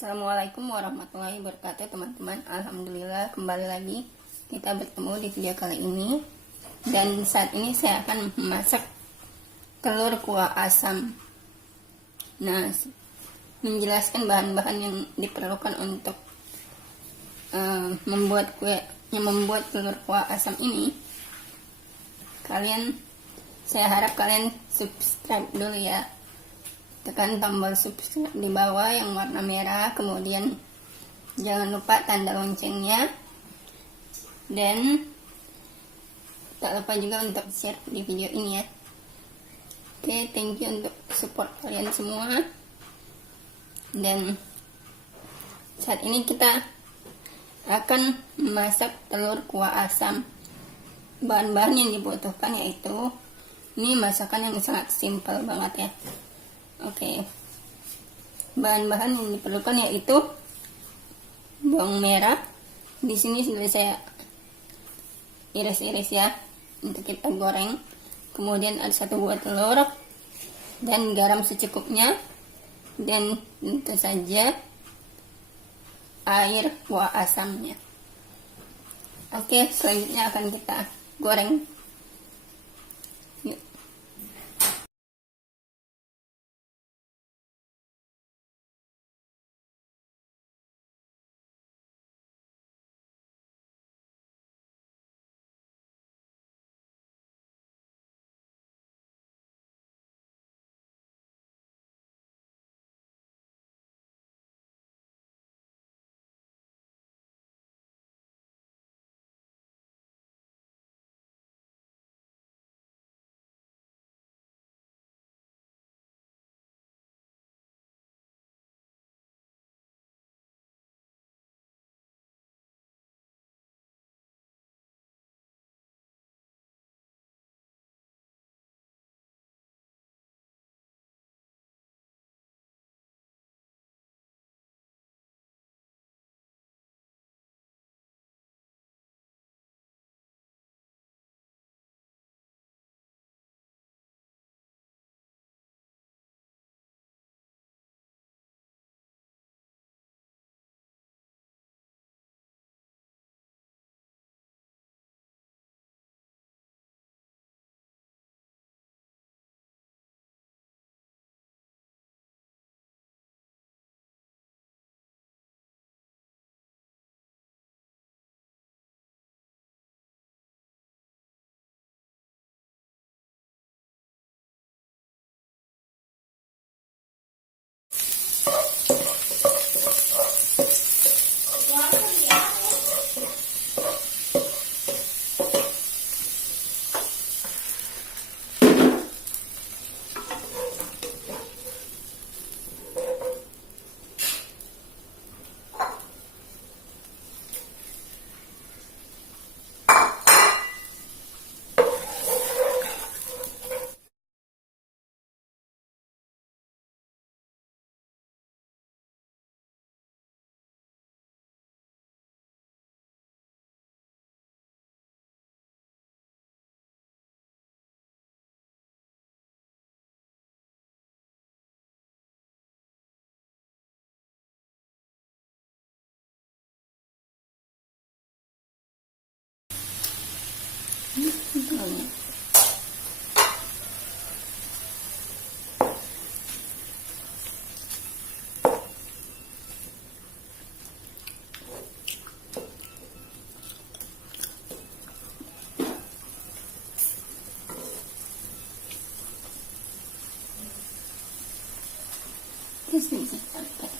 Assalamualaikum warahmatullahi wabarakatuh teman-teman. Alhamdulillah kembali lagi kita bertemu di video kali ini. Dan saat ini saya akan memasak telur kuah asam. Nah, menjelaskan bahan-bahan yang diperlukan untuk membuat telur kuah asam ini. Saya harap kalian subscribe dulu ya. Tekan tombol subscribe di bawah yang warna merah, kemudian jangan lupa tanda loncengnya, dan tak lupa juga untuk share di video ini ya. Oke, thank you untuk support kalian semua. Dan saat ini kita akan memasak telur kuah asam. Bahan-bahan yang dibutuhkan yaitu, ini masakan yang sangat simpel banget ya. Oke, bahan-bahan yang diperlukan yaitu bawang merah. Di sini sudah saya iris-iris ya untuk kita goreng. Kemudian ada 1 buah telur dan garam secukupnya, dan tentu saja air kuah asamnya. Oke, selanjutnya akan kita goreng. Yuk. Terus bisa sampai